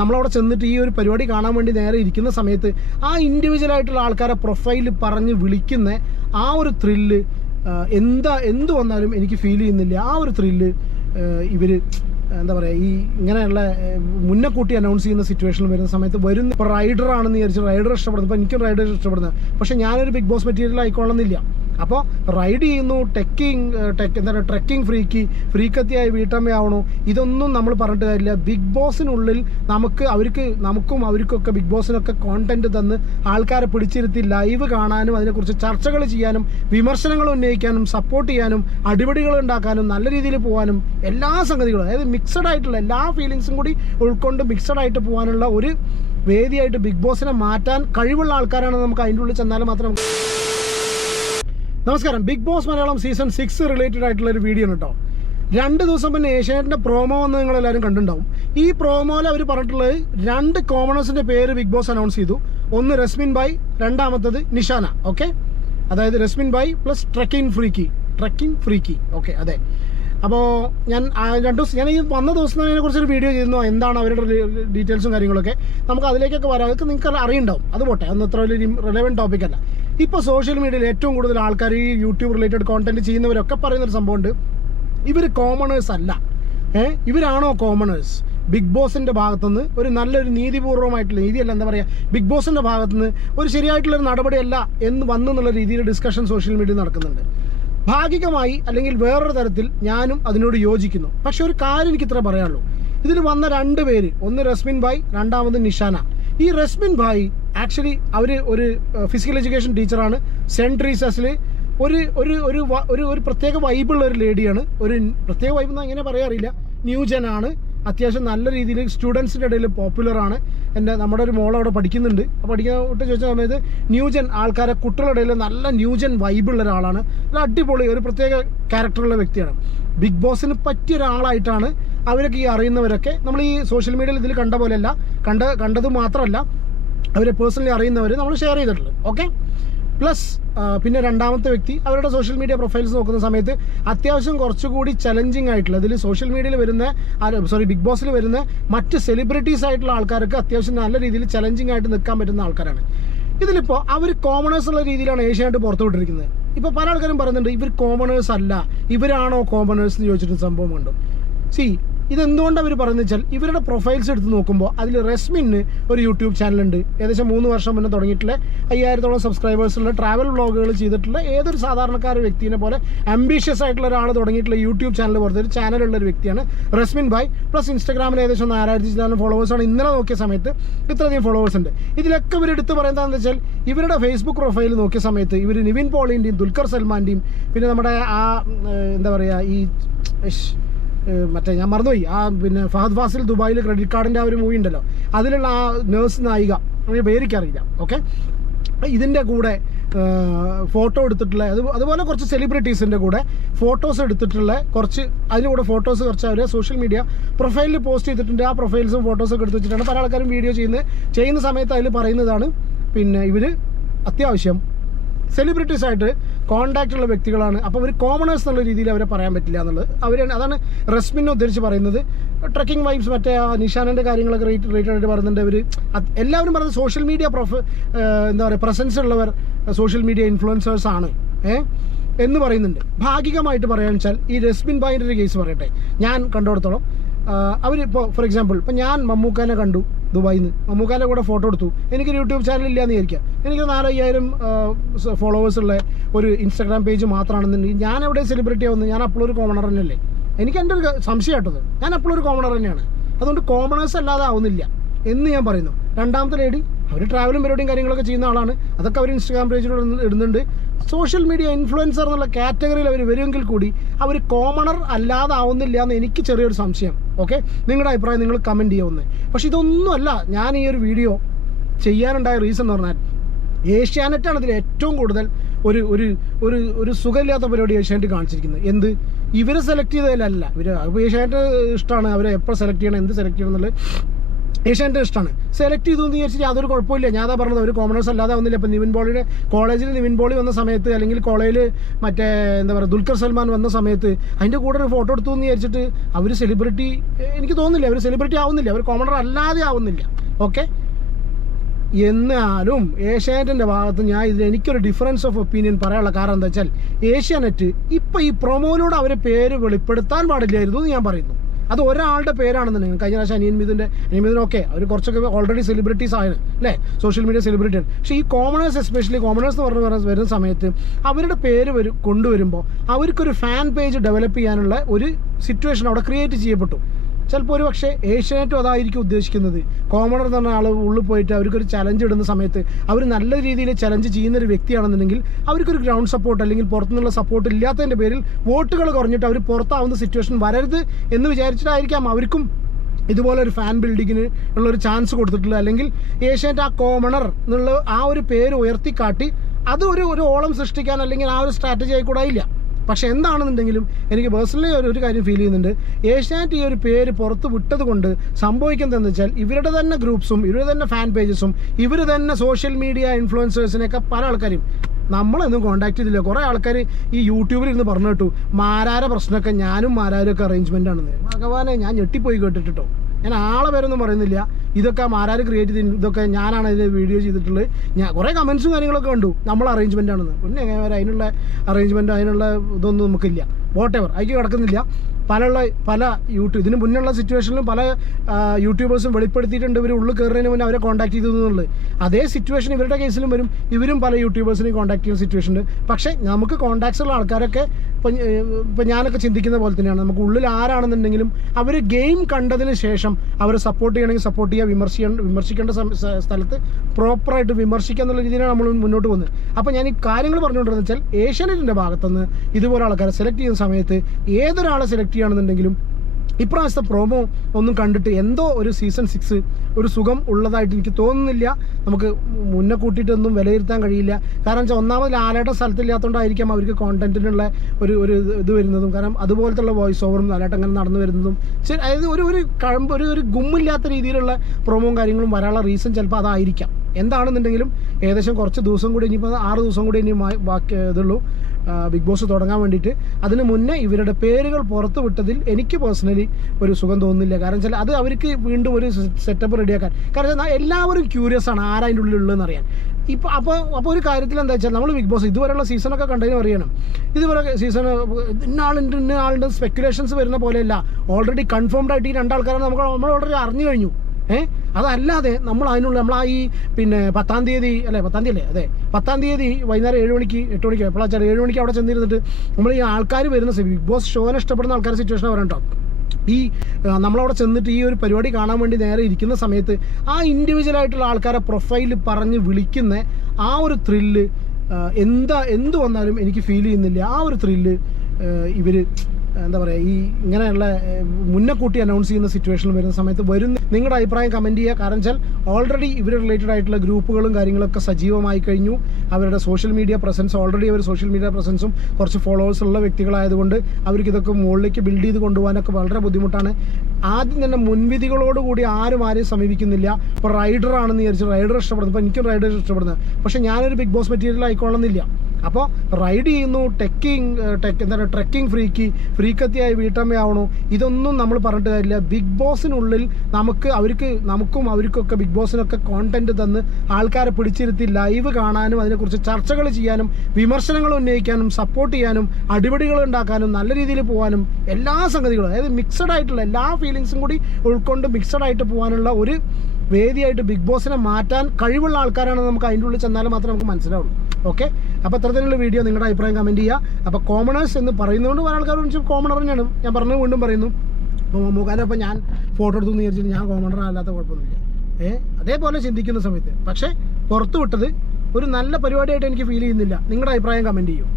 നമ്മളവിടെ ചെന്നിട്ട് ഈ ഒരു പരിപാടി കാണാൻ വേണ്ടി നേരെ ഇരിക്കുന്ന സമയത്ത് ആ ഇൻഡിവിജ്വലായിട്ടുള്ള ആൾക്കാരെ പ്രൊഫൈൽ പറഞ്ഞ് വിളിക്കുന്ന ആ ഒരു ത്രില്ല് എന്ത് വന്നാലും എനിക്ക് ഫീൽ ചെയ്യുന്നില്ല. ആ ഒരു ത്രില്ല് ഇവർ എന്താ പറയുക, ഈ ഇങ്ങനെയുള്ള മുന്നേ കൂട്ടി അനൗൺസ് ചെയ്യുന്ന സിറ്റുവേഷനിൽ വരുന്ന സമയത്ത് വരുന്ന ഇപ്പോൾ റൈഡറാണെന്ന് വിചാരിച്ച് റൈഡർ ഇഷ്ടപ്പെടുന്നത്. ഇപ്പോൾ എനിക്കും റൈഡർ ഇഷ്ടപ്പെടുന്നത്, പക്ഷേ ഞാനൊരു ബിഗ് ബോസ് മെറ്റീരിയൽ ആയിക്കൊള്ളുന്നില്ല. അപ്പോൾ റൈഡ് ചെയ്യുന്നു, എന്താ പറയുക, ട്രെക്കിംഗ് ഫ്രീക്കത്തിയായി വീട്ടമ്മയാവണു, ഇതൊന്നും നമ്മൾ പറഞ്ഞിട്ട് കാര്യമില്ല. ബിഗ് ബോസിനുള്ളിൽ നമുക്കും അവർക്കൊക്കെ ബിഗ് ബോസിനൊക്കെ കോണ്ടന്റ് തന്ന് ആൾക്കാരെ പിടിച്ചിരുത്തി ലൈവ് കാണാനും അതിനെക്കുറിച്ച് ചർച്ചകൾ ചെയ്യാനും വിമർശനങ്ങൾ ഉന്നയിക്കാനും സപ്പോർട്ട് ചെയ്യാനും അടിപിടികൾ ഉണ്ടാക്കാനും നല്ല രീതിയിൽ പോകാനും എല്ലാ സംഗതികളും, അതായത് മിക്സഡ് ആയിട്ടുള്ള എല്ലാ ഫീലിങ്സും കൂടി ഉൾക്കൊണ്ട് മിക്സഡ് ആയിട്ട് പോകാനുള്ള ഒരു വേദിയായിട്ട് ബിഗ് ബോസിനെ മാറ്റാൻ കഴിവുള്ള ആൾക്കാരാണ്. നമുക്ക് അതിൻ്റെ ഉള്ളിൽ ചെന്നാൽ മാത്രം. നമസ്കാരം. Bigg Boss Malayalam season 6 related ആയിട്ടുള്ള ഒരു വീഡിയോ കേട്ടോ. 2 ദിവസം മുന്നേ ഏഷ്യാനെറ്റിൻ്റെ പ്രോമോ വന്ന് നിങ്ങളെല്ലാവരും കണ്ടിട്ടുണ്ടാവും. ഈ പ്രോമോയിൽ അവർ പറഞ്ഞിട്ടുള്ളത് 2 കോമണേഴ്സിൻ്റെ പേര് ബിഗ് ബോസ് അനൗൺസ് ചെയ്തു. ഒന്ന് റസ്മിൻ ബായ്, രണ്ടാമത്തത് നിഷാന. ഓക്കെ, അതായത് റസ്മിൻ ബായ് പ്ലസ് ട്രെക്കിംഗ് ഫ്രീക്കി. ഓക്കെ, അതെ. അപ്പോൾ ഞാൻ 2 ദിവസം ഞാൻ ഈ വന്ന ദിവസം അതിനെക്കുറിച്ചൊരു വീഡിയോ ചെയ്തിരുന്നു. എന്താണ് അവരുടെ ഡീറ്റെയിൽസും കാര്യങ്ങളൊക്കെ നമുക്ക് അതിലേക്കൊക്കെ വരാം. അതൊക്കെ നിങ്ങൾക്ക് അറിയുണ്ടാവും. അത് പോട്ടെ, അതൊന്നും അത്ര വലിയ റെലവൻറ്റ് ടോപ്പിക്കല്ല. ഇപ്പോൾ സോഷ്യൽ മീഡിയയിൽ ഏറ്റവും കൂടുതൽ ആൾക്കാർ ഈ യൂട്യൂബ് റിലേറ്റഡ് കോണ്ടന്റ് ചെയ്യുന്നവരൊക്കെ പറയുന്നൊരു സംഭവമുണ്ട്, ഇവർ കോമണേഴ്സ് അല്ല. ഇവരാണോ കോമണേഴ്സ്? ബിഗ് ബോസിൻ്റെ ഭാഗത്തുനിന്ന് ഒരു നല്ലൊരു നീതിപൂർവ്വമായിട്ടുള്ള, നീതിയല്ല, എന്താ പറയുക, ബിഗ് ബോസിൻ്റെ ഭാഗത്തുനിന്ന് ഒരു ശരിയായിട്ടുള്ളൊരു നടപടിയല്ല എന്ന് വന്നെന്നുള്ള രീതിയിൽ ഡിസ്കഷൻ സോഷ്യൽ മീഡിയയിൽ നടക്കുന്നുണ്ട്. ഭാഗികമായി അല്ലെങ്കിൽ വേറൊരു തരത്തിൽ ഞാനും അതിനോട് യോജിക്കുന്നു. പക്ഷെ ഒരു കാര്യം എനിക്ക് ഇത്ര പറയാനുള്ളൂ, ഇതിൽ വന്ന 2 പേര്, ഒന്ന് റസ്മിൻ ഭായ്, രണ്ടാമത് നിഷാന. ഈ റസ്മിൻ ഭായ് ആക്ച്വലി അവർ ഒരു ഫിസിക്കൽ എഡ്യൂക്കേഷൻ ടീച്ചറാണ്. സെൻറ്റ് ട്രീസസിൽ ഒരു പ്രത്യേക വൈബുള്ള ഒരു ലേഡിയാണ്. ഒരു പ്രത്യേക വൈബ് എന്ന് എങ്ങനെ പറയാറില്ല, ന്യൂജനാണ്. അത്യാവശ്യം നല്ല രീതിയിൽ സ്റ്റുഡൻസിൻ്റെ ഇടയിൽ പോപ്പുലറാണ്. നമ്മുടെ ഒരു മോൾ അവിടെ പഠിക്കുന്നുണ്ട്. പഠിക്കാൻ ചോദിച്ച സമയത്ത് ന്യൂജൻ ആൾക്കാരെ, കുട്ടികളുടെ ഇടയിൽ നല്ല ന്യൂജൻ വൈബുള്ള ഒരാളാണ്. ഒരു അടിപൊളി ഒരു പ്രത്യേക ക്യാരക്ടറുള്ള വ്യക്തിയാണ്. ബിഗ് ബോസിന് പറ്റിയ ഒരാളായിട്ടാണ് അവരൊക്കെ ഈ അറിയുന്നവരൊക്കെ, നമ്മൾ ഈ സോഷ്യൽ മീഡിയയിൽ ഇതിൽ കണ്ട പോലെയല്ല, കണ്ടത് മാത്രമല്ല അവരെ പേഴ്സണലി അറിയുന്നവർ നമ്മൾ ഷെയർ ചെയ്തിട്ടുള്ളത്. ഓക്കെ, പ്ലസ് പിന്നെ രണ്ടാമത്തെ വ്യക്തി അവരുടെ സോഷ്യൽ മീഡിയ പ്രൊഫൈൽസ് നോക്കുന്ന സമയത്ത് അത്യാവശ്യം കുറച്ചുകൂടി ചലഞ്ചിങ് ആയിട്ടുള്ള, ഇതിൽ സോഷ്യൽ മീഡിയയിൽ വരുന്ന ബിഗ് ബോസിൽ വരുന്ന മറ്റ് സെലിബ്രിറ്റീസ് ആയിട്ടുള്ള ആൾക്കാർക്ക് അത്യാവശ്യം നല്ല രീതിയിൽ ചലഞ്ചിങ് ആയിട്ട് നിൽക്കാൻ പറ്റുന്ന ആൾക്കാരാണ്. ഇതിലിപ്പോൾ അവർ കോമണേഴ്സ് ഉള്ള രീതിയിലാണ് ഏഷ്യാനെറ്റ് പുറത്തുവിട്ടിരിക്കുന്നത്. ഇപ്പോൾ പല ആൾക്കാരും പറയുന്നുണ്ട് ഇവർ കോമണേഴ്സ് അല്ല, ഇവരാണോ കോമണേഴ്സ് എന്ന് ചോദിച്ചിട്ട് സംഭവമുണ്ട്. ഇതെന്തുകൊണ്ടാണ് അവർ പറയുന്നത് വെച്ചാൽ, ഇവരുടെ പ്രൊഫൈൽസ് എടുത്ത് നോക്കുമ്പോൾ അതിൽ റസ്മിന് ഒരു യൂട്യൂബ് ചാനലുണ്ട്. ഏകദേശം 3 വർഷം മുന്നേ തുടങ്ങിയിട്ടുള്ള 5000-ഓളം സബ്സ്ക്രൈബേഴ്സുള്ള ട്രാവൽ വ്ളോഗുകൾ ചെയ്തിട്ടുള്ള ഏതൊരു സാധാരണക്കാര വ്യക്തിനെ പോലെ അംബീഷ്യസ് ആയിട്ടുള്ള ഒരാൾ തുടങ്ങിയിട്ടുള്ള യൂട്യൂബ് ചാനൽ പോലത്തെ ഒരു ചാനലുള്ള ഒരു വ്യക്തിയാണ് റസ്മിൻ ഭായ്. പ്ലസ് ഇൻസ്റ്റാഗ്രാമിൽ ഏകദേശം 4000 ഫോളോവേഴ്സാണ്. ഇന്നലെ നോക്കിയ സമയത്ത് ഇത്രയധികം ഫോളോവേഴ്സ് ഉണ്ട്. ഇതിലൊക്കെ ഇവരെടുത്ത് പറയുന്നതെന്ന് വെച്ചാൽ, ഇവരുടെ ഫേസ്ബുക്ക് പ്രൊഫൈൽ നോക്കിയ സമയത്ത് ഇവർ നിവിൻ പോളിൻ്റെയും ദുൽഖർ സൽമാൻ്റെയും പിന്നെ നമ്മുടെ എന്താ പറയുക, ഈ മറ്റേ ഞാൻ മറന്നുപോയി, പിന്നെ ഫഹദ് ഫാസിൽ ദുബായിൽ ക്രെഡിറ്റ് കാർഡിൻ്റെ ഒരു മൂവി ഉണ്ടല്ലോ, അതിലുള്ള ആ നേഴ്സ് നായിക, അതിന് പേരിക്കറിയില്ല. ഓക്കെ, ഇതിൻ്റെ കൂടെ ഫോട്ടോ എടുത്തിട്ടുള്ള അതുപോലെ കുറച്ച് സെലിബ്രിറ്റീസിൻ്റെ കൂടെ ഫോട്ടോസ് എടുത്തിട്ടുള്ള അതിൻ്റെ കൂടെ ഫോട്ടോസ് കുറച്ച് അവർ സോഷ്യൽ മീഡിയ പ്രൊഫൈലിൽ പോസ്റ്റ് ചെയ്തിട്ടുണ്ട്. ആ പ്രൊഫൈൽസും ഫോട്ടോസൊക്കെ എടുത്ത് വെച്ചിട്ടാണ് പല ആൾക്കാരും വീഡിയോ ചെയ്യുന്ന സമയത്ത് അതിൽ പറയുന്നതാണ്, പിന്നെ ഇവർ അത്യാവശ്യം സെലിബ്രിറ്റീസ് ആയിട്ട് കോണ്ടാക്റ്റ് ഉള്ള വ്യക്തികളാണ്. അപ്പോൾ അവർ കോമണേഴ്സ് എന്നുള്ള രീതിയിൽ അവരെ പറയാൻ പറ്റില്ല എന്നുള്ളത് അതാണ് റസ്മിനെ ഉദ്ധരിച്ച് പറയുന്നത്. ട്രക്കിംഗ് വൈബ്സ്, മറ്റേ നിഷാനൻ്റെ കാര്യങ്ങളൊക്കെ റിലേറ്റഡ് ആയിട്ട് പറയുന്നുണ്ട്. അവർ എല്ലാവരും പറയുന്നത് സോഷ്യൽ മീഡിയ എന്താ പറയുക, പ്രസൻസ് ഉള്ളവർ സോഷ്യൽ മീഡിയ ഇൻഫ്ലുവൻസേഴ്സ് ആണ് എന്ന് പറയുന്നുണ്ട്. ഭാഗികമായിട്ട് പറയാന്ന് വെച്ചാൽ, ഈ റസ്മിൻ ഭായിൻ്റെ ഒരു കേസ് പറയട്ടെ, ഞാൻ കണ്ടിടത്തോളം അവരിപ്പോൾ ഫോർ എക്സാമ്പിൾ, ഇപ്പോൾ ഞാൻ മമ്മൂക്കാനെ കണ്ടു ദുബായിൽ നിന്ന്, മമ്മൂക്കാൻ്റെ കൂടെ ഫോട്ടോ എടുത്തു. എനിക്കൊരു യൂട്യൂബ് ചാനൽ ഇല്ലയെന്ന് വിചാരിക്കുക, എനിക്ക് 4,000 ഫോളോവേഴ്സുള്ള ഒരു ഇൻസ്റ്റാഗ്രാം പേജ് മാത്രമാണെന്നുണ്ടെങ്കിൽ ഞാൻ എവിടെ സെലിബ്രിറ്റി ആവുന്നത്? ഞാൻ അപ്പോഴൊരു കോമണർ തന്നെയല്ലേ? എനിക്ക് എൻ്റെ ഒരു സംശയമായിട്ടത്, ഞാൻ അപ്പോഴൊരു കോമണർ തന്നെയാണ്. അതുകൊണ്ട് കോമണേഴ്സ് അല്ലാതെ ആവുന്നില്ല എന്ന് ഞാൻ പറയുന്നു. രണ്ടാമത്തെ ലേഡി, അവർ ട്രാവലും പരിപാടിയും കാര്യങ്ങളൊക്കെ ചെയ്യുന്ന ആളാണ്. അതൊക്കെ അവർ ഇൻസ്റ്റാഗ്രാം പേജിലൂടെ ഇടുന്നുണ്ട്. സോഷ്യൽ മീഡിയ ഇൻഫ്ലുവൻസർ എന്നുള്ള കാറ്റഗറിയിൽ അവർ വരുമെങ്കിൽ കൂടി അവർ കോമണർ അല്ലാതാവുന്നില്ല എന്ന് എനിക്ക് ചെറിയൊരു സംശയം. ഓക്കെ, നിങ്ങളുടെ അഭിപ്രായം നിങ്ങൾ കമൻറ്റ് ചെയ്യാവുന്നത്. പക്ഷെ ഇതൊന്നുമല്ല ഞാൻ ഈ ഒരു വീഡിയോ ചെയ്യാനുണ്ടായ റീസൺ എന്ന് പറഞ്ഞാൽ, ഏഷ്യാനെറ്റാണ് ഇതിൽ ഏറ്റവും കൂടുതൽ ഒരു സുഖമില്ലാത്ത പരിപാടി ഏഷ്യാനെറ്റ് കാണിച്ചിരിക്കുന്നത്. ഇവരെ സെലക്ട് ചെയ്തതിലല്ല, ഏഷ്യാനെറ്റ് ഇഷ്ടമാണ് അവരെ എപ്പോൾ സെലക്ട് ചെയ്യണം, എന്ത് സെലക്ട് ചെയ്യണം എന്നുള്ളത് ഏഷ്യാനെറ്റ് ഇഷ്ടമാണ്. സെലക്ട് ചെയ്തു എന്ന് വിചാരിച്ചിട്ട് യാതൊരു കുഴപ്പമില്ല. ഞാൻ അതാ പറഞ്ഞത്, ഒരു കോമണേഴ്സ് അല്ലാതെ ആവുന്നില്ല. ഇപ്പം നിവിൻ പോളിയുടെ കോളേജിൽ നിവിൻ പോളി വന്ന സമയത്ത്, അല്ലെങ്കിൽ കോളേജിൽ മറ്റേ എന്താ പറയുക ദുൽഖർ സൽമാൻ വന്ന സമയത്ത് അതിൻ്റെ കൂടെ ഒരു ഫോട്ടോ എടുത്തു എന്ന് വിചാരിച്ചിട്ട് അവർ സെലിബ്രിറ്റി, എനിക്ക് തോന്നുന്നില്ല അവർ സെലിബ്രിറ്റി ആവുന്നില്ല, അവർ കോമണർ അല്ലാതെ ആവുന്നില്ല. ഓക്കെ, എന്നാലും ഏഷ്യാനെറ്റിൻ്റെ ഭാഗത്ത് ഞാൻ ഇതിൽ എനിക്കൊരു ഡിഫറൻസ് ഓഫ് ഒപ്പീനിയൻ പറയാനുള്ള കാരണം എന്താ വെച്ചാൽ, ഏഷ്യാനെറ്റ് ഇപ്പം ഈ പ്രൊമോയിലൂടെ അവരെ പേര് വെളിപ്പെടുത്താൻ പാടില്ലായിരുന്നു എന്ന് ഞാൻ പറയുന്നു. അത് ഒരാളുടെ പേരാണെന്നുണ്ടെങ്കിൽ, കഴിഞ്ഞ പ്രാവശ്യം അനിയൻമിതിനൊക്കെ അവർ കുറച്ചൊക്കെ ഓൾറെഡി സെലിബ്രിറ്റീസ് ആണ് അല്ലേ, സോഷ്യൽ മീഡിയ സെലിബ്രിറ്റിയാണ്. പക്ഷേ ഈ കോമണേഴ്സ്, എസ്പെഷ്യലി കോമണേഴ്സ് എന്ന് വരുന്ന സമയത്ത് അവരുടെ പേര് കൊണ്ടുവരുമ്പോൾ അവർക്കൊരു ഫാൻ പേജ് ഡെവലപ്പ് ചെയ്യാനുള്ള ഒരു സിറ്റുവേഷൻ അവിടെ ക്രിയേറ്റ് ചെയ്യപ്പെട്ടു. ചിലപ്പോൾ ഒരു പക്ഷേ ഏഷ്യാനെറ്റും അതായിരിക്കും ഉദ്ദേശിക്കുന്നത്. കോമണർ എന്ന് പറഞ്ഞ ആൾ ഉള്ളിൽ പോയിട്ട് അവർക്കൊരു ചലഞ്ച് ഇടുന്ന സമയത്ത് അവർ നല്ല രീതിയിൽ ചലഞ്ച് ചെയ്യുന്നൊരു വ്യക്തിയാണെന്നുണ്ടെങ്കിൽ അവർക്കൊരു ഗ്രൗണ്ട് സപ്പോർട്ട് അല്ലെങ്കിൽ പുറത്തുനിന്നുള്ള സപ്പോർട്ട് ഇല്ലാത്തതിൻ്റെ പേരിൽ വോട്ടുകൾ കുറഞ്ഞിട്ട് അവർ പുറത്താവുന്ന സിറ്റുവേഷൻ വരരുത് എന്ന് വിചാരിച്ചിട്ടായിരിക്കാം അവർക്കും ഇതുപോലെ ഒരു ഫാൻ ബിൽഡിങ്ങിന് ഉള്ളൊരു ചാൻസ് കൊടുത്തിട്ടുള്ളത്. അല്ലെങ്കിൽ ഏഷ്യാനെറ്റ് ആ കോമണർ എന്നുള്ള ആ ഒരു പേര് ഉയർത്തിക്കാട്ടി അത് ഒരു ഓളം സൃഷ്ടിക്കാൻ അല്ലെങ്കിൽ ആ ഒരു സ്ട്രാറ്റജി ആയിക്കൂടായില്ല. പക്ഷേ എന്താണെന്നുണ്ടെങ്കിലും എനിക്ക് പേഴ്സണലി ഒരു കാര്യം ഫീൽ ചെയ്യുന്നുണ്ട്, ഏഷ്യാനെറ്റ് ഈ ഒരു പേര് പുറത്ത് വിട്ടത് കൊണ്ട് സംഭവിക്കുന്നതെന്ന് വെച്ചാൽ ഇവരുടെ തന്നെ ഗ്രൂപ്പ്സും ഇവരുടെ തന്നെ ഫാൻ പേജസും ഇവർ തന്നെ സോഷ്യൽ മീഡിയ ഇൻഫ്ലുവൻസേഴ്സിനെയൊക്കെ പല ആൾക്കാരും നമ്മളൊന്നും കോൺടാക്ട് ചെയ്തില്ല. കുറേ ആൾക്കാർ ഈ യൂട്യൂബിൽ ഇരുന്ന് പറഞ്ഞു കേട്ടു മാരാര പ്രശ്നമൊക്കെ ഞാനും മാരാരൊക്കെ അറേഞ്ച്മെൻ്റ് ആണെന്ന്. ഭഗവാനെ, ഞാൻ ഞെട്ടിപ്പോയി കേട്ടിട്ടോ. ഞാൻ ആളെ പേരൊന്നും പറയുന്നില്ല, ഇതൊക്കെ മാരാർ ക്രിയേറ്റ് ചെയ്ത് ഇതൊക്കെ ഞാനാണ് ഇതിൽ വീഡിയോ ചെയ്തിട്ടുള്ളത്. ഞാൻ കുറേ കമൻസും കാര്യങ്ങളൊക്കെ കണ്ടു നമ്മൾ അറേഞ്ച്മെൻ്റ് ആണെന്ന്. പിന്നെ അതിനുള്ള അറേഞ്ച്മെൻറ്റ് അതിനുള്ള ഇതൊന്നും നമുക്കില്ല. വോട്ടെവർ അതിക്ക് കിടക്കുന്നില്ല. പല ഇതിന് മുന്നുള്ള സിറ്റുവേഷനിലും പല യൂട്യൂബേഴ്സും വെളിപ്പെടുത്തിയിട്ടുണ്ട് ഇവർ ഉള്ളിൽ കയറുന്നതിന് മുന്നേ അവരെ കോൺടാക്ട് ചെയ്തു എന്നുള്ളത്. അതേ സിറ്റുവേഷൻ ഇവരുടെ കേസിലും വരും. ഇവരും പല യൂട്യൂബേഴ്സിനെയും കോൺടാക്ട് ചെയ്യുന്ന സിറ്റുവേഷൻ ഉണ്ട്. പക്ഷേ നമുക്ക് കോൺടാക്ട്സ് ഉള്ള ആൾക്കാരൊക്കെ ഇപ്പം ഞാനൊക്കെ ചിന്തിക്കുന്ന പോലെ തന്നെയാണ്. നമുക്ക് ഉള്ളിൽ ആരാണെന്നുണ്ടെങ്കിലും അവർ ഗെയിം കണ്ടതിന് ശേഷം അവരെ സപ്പോർട്ട് ചെയ്യണമെങ്കിൽ സപ്പോർട്ട് ചെയ്യുക, വിമർശിക്കേണ്ട സ്ഥലത്ത് പ്രോപ്പറായിട്ട് വിമർശിക്കുക എന്നുള്ള രീതിയിലാണ് നമ്മൾ മുന്നോട്ട് പോകുന്നത്. അപ്പോൾ ഞാൻ ഈ കാര്യങ്ങൾ പറഞ്ഞുകൊണ്ടിരുന്നത് വെച്ചാൽ ഏഷ്യാനെറ്റിൻ്റെ ഭാഗത്തുനിന്ന് ഇതുപോലെ ആൾക്കാരെ സെലക്ട് ചെയ്യുന്ന സമയത്ത് ഏതൊരാളെ സെലക്ട് ചെയ്യുകയാണെന്നുണ്ടെങ്കിലും ഇപ്രാവശ്യത്തെ പ്രോമോ ഒന്നും കണ്ടിട്ട് എന്തോ ഒരു സീസൺ 6 ഒരു സുഖം ഉള്ളതായിട്ട് എനിക്ക് തോന്നുന്നില്ല. നമുക്ക് മുന്നേ കൂട്ടിയിട്ടൊന്നും വിലയിരുത്താൻ കഴിയില്ല. കാരണം വെച്ചാൽ ഒന്നാമത് ലാലേട്ട സ്ഥലത്തില്ലാത്തതുകൊണ്ടായിരിക്കാം അവർക്ക് കോണ്ടന്റിനുള്ള ഒരു ഇത് വരുന്നതും. കാരണം അതുപോലത്തുള്ള വോയിസ് ഓവറും ലാലേട്ട അങ്ങനെ നടന്നു വരുന്നതും അതായത് ഒരു ഗുമ്മില്ലാത്ത രീതിയിലുള്ള പ്രോമോയും കാര്യങ്ങളും വരാനുള്ള റീസൺ ചിലപ്പോൾ അതായിരിക്കാം. എന്താണെന്നുണ്ടെങ്കിലും ഏകദേശം കുറച്ച് ദിവസം കൂടി, ഇനിയിപ്പോൾ 6 ദിവസം കൂടി ഇനി ബാക്കി ഇതുള്ളൂ ബിഗ് ബോസ് തുടങ്ങാൻ വേണ്ടിയിട്ട്. അതിന് മുന്നേ ഇവരുടെ പേരുകൾ പുറത്ത് വിട്ടതിൽ എനിക്ക് പേഴ്സണലി ഒരു സുഖം തോന്നുന്നില്ല. കാരണം വെച്ചാൽ അത് അവർക്ക് വീണ്ടും ഒരു സെറ്റപ്പ് റെഡിയാക്കാൻ, കാരണം എല്ലാവരും ക്യൂരിയസ് ആണ് ആരാ അതിൻ്റെ ഉള്ളിലുള്ളതെന്ന് അറിയാൻ. അപ്പോൾ ഒരു കാര്യത്തിൽ എന്താ വെച്ചാൽ നമ്മൾ ബിഗ് ബോസ് ഇതുവരെയുള്ള സീസണൊക്കെ കണ്ടതിന് അറിയണം. ഇതുവരെ സീസൺ ഇന്ന ആളുണ്ട് സ്പെക്കുലേഷൻസ് വരുന്ന പോലെയല്ല. ഓൾറെഡി കൺഫേംഡ് ആയിട്ട് ഈ 2 ആൾക്കാരെ നമ്മൾ ഓൾറെഡി അറിഞ്ഞു കഴിഞ്ഞു. അതല്ലാതെ നമ്മൾ ആ ഈ പിന്നെ 10-ാം തീയതി അല്ലേ 10-ാം തീയതി അല്ലേ 10-ാം തീയതി വൈകുന്നേരം 7 മണിക്ക് 8 മണിക്ക് എപ്പോഴാണ് 7 മണിക്ക് അവിടെ ചെന്നിരുന്നിട്ട് നമ്മൾ ഈ ആൾക്കാർ വരുന്ന ബിഗ് ബോസ് ഷോനെ ഇഷ്ടപ്പെടുന്ന ആൾക്കാരുടെ സിറ്റുവേഷൻ വരണ്ടോ. ഈ നമ്മളവിടെ ചെന്നിട്ട് ഈ ഒരു പരിപാടി കാണാൻ വേണ്ടി നേരെ ഇരിക്കുന്ന സമയത്ത് ആ ഇൻഡിവിജ്വലായിട്ടുള്ള ആൾക്കാരെ പ്രൊഫൈൽ പറഞ്ഞ് വിളിക്കുന്ന ആ ഒരു ത്രില്ല് എന്ത് വന്നാലും എനിക്ക് ഫീൽ ചെയ്യുന്നില്ല. ആ ഒരു ത്രില്ല് ഇവർ എന്താ പറയുക ഈ ഇങ്ങനെയുള്ള മുന്നേ കൂട്ടി അനൗൺസ് ചെയ്യുന്ന സിറ്റുവേഷനിൽ വരുന്ന സമയത്ത് നിങ്ങളുടെ അഭിപ്രായം കമൻറ്റ് ചെയ്യുക. കാരണം വെച്ചാൽ ഓൾറെഡി ഇവർ റിലേറ്റഡ് ആയിട്ടുള്ള ഗ്രൂപ്പുകളും കാര്യങ്ങളൊക്കെ സജീവമായി കഴിഞ്ഞു. അവരുടെ social media presence already social media പ്രസൻസും കുറച്ച് ഫോളോവേഴ്സ് ഉള്ള വ്യക്തികളായതുകൊണ്ട് അവർക്ക് ഇതൊക്കെ മുകളിലേക്ക് ബിൽഡ് ചെയ്ത് കൊണ്ടുപോകാനൊക്കെ വളരെ ബുദ്ധിമുട്ടാണ്. ആദ്യം തന്നെ മുൻവിധികളോടുകൂടി ആരെയും സമീപിക്കുന്നില്ല. ഇപ്പോൾ റൈഡറാണെന്ന് വിചാരിച്ചു റൈഡർ ഇഷ്ടപ്പെടുന്നു. ഇപ്പോൾ എനിക്കും റൈഡർ ഇഷ്ടപ്പെടുന്നത്, പക്ഷേ ഞാനൊരു ബിഗ് ബോസ് മെറ്റീരിയൽ ആയിക്കൊള്ളുന്നില്ല. അപ്പോൾ റൈഡ് ചെയ്യുന്നു, ട്രെക്കിംഗ് ഫ്രീക്കത്തിയായി വീട്ടമ്മയാവണു, ഇതൊന്നും നമ്മൾ പറഞ്ഞിട്ട് കാര്യമില്ല. ബിഗ് ബോസിനുള്ളിൽ നമുക്കും അവർക്കൊക്കെ ബിഗ് ബോസിനൊക്കെ കോണ്ടന്റ് തന്ന് ആൾക്കാരെ പിടിച്ചിരുത്തി ലൈവ് കാണാനും അതിനെക്കുറിച്ച് ചർച്ചകൾ ചെയ്യാനും വിമർശനങ്ങൾ ഉന്നയിക്കാനും സപ്പോർട്ട് ചെയ്യാനും അടിപൊളികൾ ഉണ്ടാക്കാനും നല്ല രീതിയിൽ പോകാനും എല്ലാ സംഗതികളും, അതായത് മിക്സഡ് ആയിട്ടുള്ള എല്ലാ ഫീലിങ്സും കൂടി ഉൾക്കൊണ്ട് മിക്സഡ് ആയിട്ട് പോകാനുള്ള ഒരു വേദിയായിട്ട് ബിഗ് ബോസിനെ മാറ്റാൻ കഴിവുള്ള ആൾക്കാരാണെന്ന് നമുക്ക് അതിൻ്റെ ഉള്ളിൽ ചെന്നാലും മാത്രമേ നമുക്ക് മനസ്സിലാവുള്ളൂ. ഓക്കെ, അപ്പോൾ അത്തരത്തിലുള്ള വീഡിയോ നിങ്ങളുടെ അഭിപ്രായം കമൻറ്റ് ചെയ്യുക. അപ്പോൾ കോമണേഴ്സ് എന്ന് പറയുന്നതുകൊണ്ട് പല ആൾക്കാർ കോമണർ തന്നെയാണ് ഞാൻ പറഞ്ഞത്, വീണ്ടും പറയുന്നു. അപ്പോൾ മുഖാനപ്പോൾ ഞാൻ ഫോട്ടോ എടുത്തു എന്ന് വിചാരിച്ചിട്ട് ഞാൻ കോമണർ അല്ലാത്ത കുഴപ്പമൊന്നുമില്ല. അതേപോലെ ചിന്തിക്കുന്ന സമയത്ത് പക്ഷേ പുറത്തു വിട്ടത് ഒരു നല്ല പരിപാടിയായിട്ട് എനിക്ക് ഫീൽ ചെയ്യുന്നില്ല. നിങ്ങളുടെ അഭിപ്രായം കമൻറ്റ് ചെയ്യൂ.